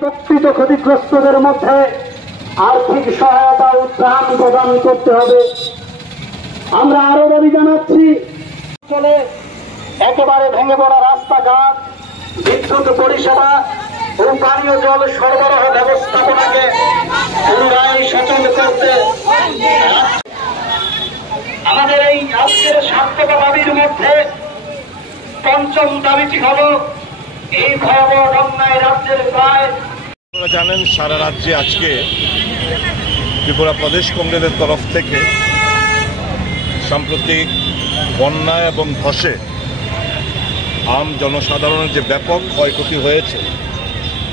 প্রকৃত ক্ষতিগ্রস্তদের মধ্যে আর্থিক সহায়তা ও ত্রাণ প্রদান করতে হবে। আমরা আরো দাবি জানাচ্ছি, চলে একেবারে ভেঙে পড়া রাস্তাঘাট, বিদ্যুৎ পরিষেবা ও পানীয় জল সরবরাহ ব্যবস্থাপনাকে পুনরায় সচল করতে আমাদের এই আজকের স্বার্থক দাবির মধ্যে পঞ্চম দাবিটি হল এই ভয়াবহ বন্যায় রাজ্যের প্রায়। আপনারা জানেন সারা রাজ্যে আজকে ত্রিপুরা প্রদেশ কংগ্রেসের তরফ থেকে সাম্প্রতিক বন্যা এবং ধসে আম জনসাধারণের যে ব্যাপক ক্ষয়ক্ষতি হয়েছে,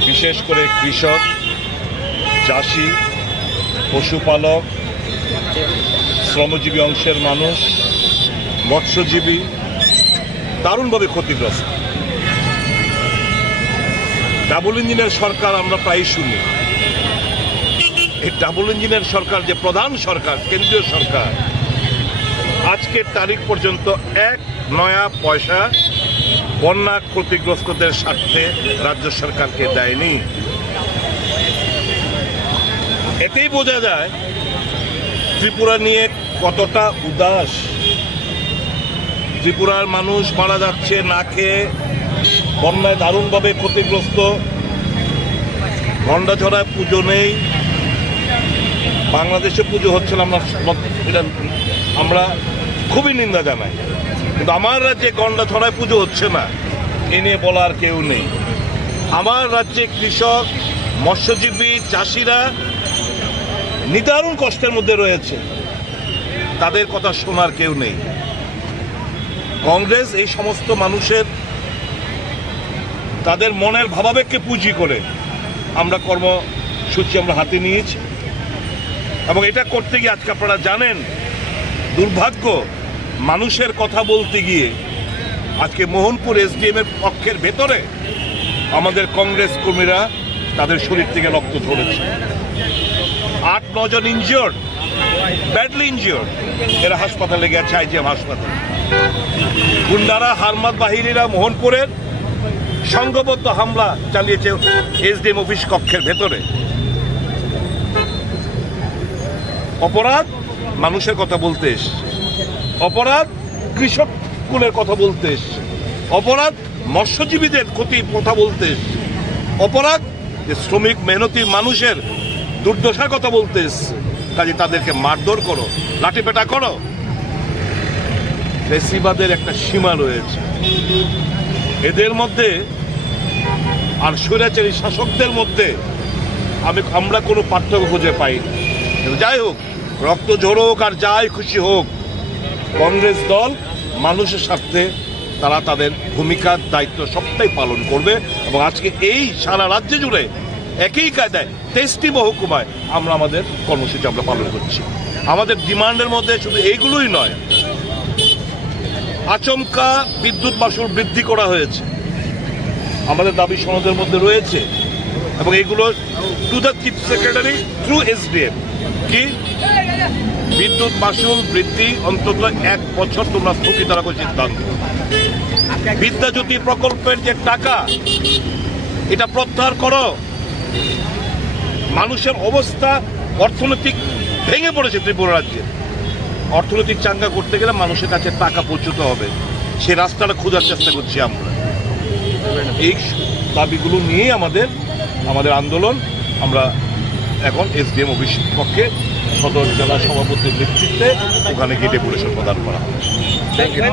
বিশেষ করে কৃষক, চাষি, পশুপালক, শ্রমজীবী অংশের মানুষ, মৎস্যজীবী দারুণভাবে ক্ষতিগ্রস্ত। ডাবল ইঞ্জিনের সরকার আমরা প্রায় শুনি। এই ডাবল ইঞ্জিনের সরকার যে প্রধান সরকার, কেন্দ্রীয় সরকার, আজকের তারিখ পর্যন্ত এক নয়া পয়সা বন্যা ক্ষতিগ্রস্তদের স্বার্থে রাজ্য সরকারকে দেয়নি। এতেই বোঝা যায় ত্রিপুরা নিয়ে কতটা উদাস। ত্রিপুরার মানুষ মারা যাচ্ছে না খেয়ে, বন্যায় দারুণভাবে ক্ষতিগ্রস্ত। গন্ডাছড়ায় পুজো নেই, বাংলাদেশে পুজো হচ্ছে না, আমরা খুবই নিন্দা জানাই। কিন্তু আমার রাজ্যে গন্ডাছড়ায় পুজো হচ্ছে না, এ নিয়ে বলার কেউ নেই। আমার রাজ্যে কৃষক, মৎস্যজীবী, চাষিরা নিদারুণ কষ্টের মধ্যে রয়েছে, তাদের কথা শোনার কেউ নেই। কংগ্রেস এই সমস্ত মানুষের তাদের মনের ভাবাবেগকে পুঁজি করে আমরা কর্মসূচি হাতে নিয়েছি। এবং এটা করতে গিয়ে আজকে আপনারা জানেন, দুর্ভাগ্য, মানুষের কথা বলতে গিয়ে আজকে মোহনপুর এসডিএম এর পক্ষের ভেতরে আমাদের কংগ্রেস কর্মীরা তাদের শরীর থেকে রক্ত ঝরেছে। 8-9 জন ইনজিওর্ড, ব্যাডলি ইনজিওর্ড, এরা হাসপাতালে গেছে, আইজিএম হাসপাতাল। গুন্ডারা, হারমাত বাহিনীরা মোহনপুরের সংঘবদ্ধ হামলা চালিয়েছে এসডিএম অফিস কক্ষের ভেতরে। অপরাধ মানুষের কথা বলতে এসছে, অপরাধ কৃষক কুলের কথা বলতে এসছে, অপরাধ মৎস্যজীবীদের ক্ষতির কথা বলতে এসছে, অপরাধ যে শ্রমিক মেহনতি মানুষের দুর্দশার কথা বলতে এসছে। কাজে তাদেরকে মারধর করো, লাঠিপেটা করো। ফেসিবাদের একটা সীমা রয়েছে এদের মধ্যে, আর স্বৈরাচারী শাসকদের মধ্যে আমরা কোনো পার্থক্য খুঁজে পাই। যাই হোক, রক্ত ঝরুক আর যাই খুশি হোক, কংগ্রেস দল মানুষের স্বার্থে তারা তাদের ভূমিকার দায়িত্ব সবটাই পালন করবে। এবং আজকে এই সারা রাজ্য জুড়ে একই কায়দায় 23টি মহকুমায় আমরা আমাদের কর্মসূচি পালন করছি। আমাদের ডিমান্ডের মধ্যে শুধু এইগুলোই নয়, আচমকা বিদ্যুৎ মাশুল বৃদ্ধি করা হয়েছে, আমাদের দাবি সনদের মধ্যে রয়েছে। এবং এগুলো to the chief secretary through SDM, কি বিদ্যুৎ মাশুল বৃদ্ধি অন্তত 1 বছর তোমরা স্থগিত রাখার সিদ্ধান্ত। বিদ্যাজ্যোতি প্রকল্পের যে টাকা, এটা প্রত্যাহার করো। মানুষের অবস্থা অর্থনৈতিক ভেঙে পড়েছে ত্রিপুরা রাজ্যে। অর্থনৈতিক চাঙ্গা করতে গেলে মানুষের কাছে টাকা পৌঁছতে হবে, সে রাস্তাটা খোঁজার চেষ্টা করছি আমরা। এই দাবিগুলো নিয়ে আমাদের আন্দোলন। আমরা এখন এসডিএম অফিস পক্ষে সদর জেলা সভাপতির নেতৃত্বে ওখানে গেটে পরিষদ প্রদান করা হবে।